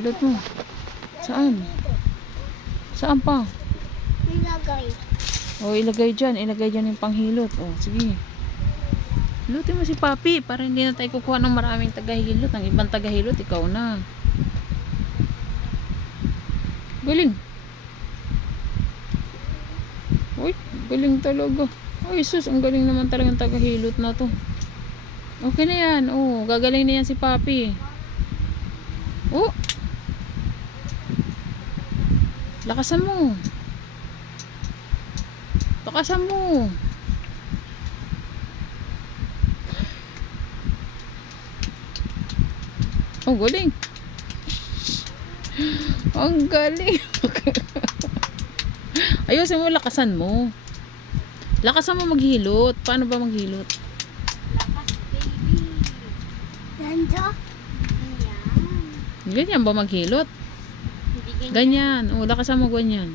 Hilot mo. Saan? Saan pa? Ilagay. O, ilagay dyan. Ilagay dyan yung panghilot. O, sige. Hilutin mo si Papi para hindi na tayo kukuha ng maraming tagahilot. Ang ibang tagahilot, ikaw na. Galing. Uy, galing talaga. Ay, sus, ang galing naman talagang tagahilot na to. Okay na yan. Oh, gagaling na yan si Papi. Oh. Lakasan mo. Lakasan mo. Oh, galing. Ang galing. Ayusin mo, lakasan mo. Lakasan mo maghilot. Paano ba maghilot? Lakas, baby. Ganda. Ayan. Ganyan ba maghilot? Hindi ganyan. Ganyan. Oh, lakasan mo ganyan.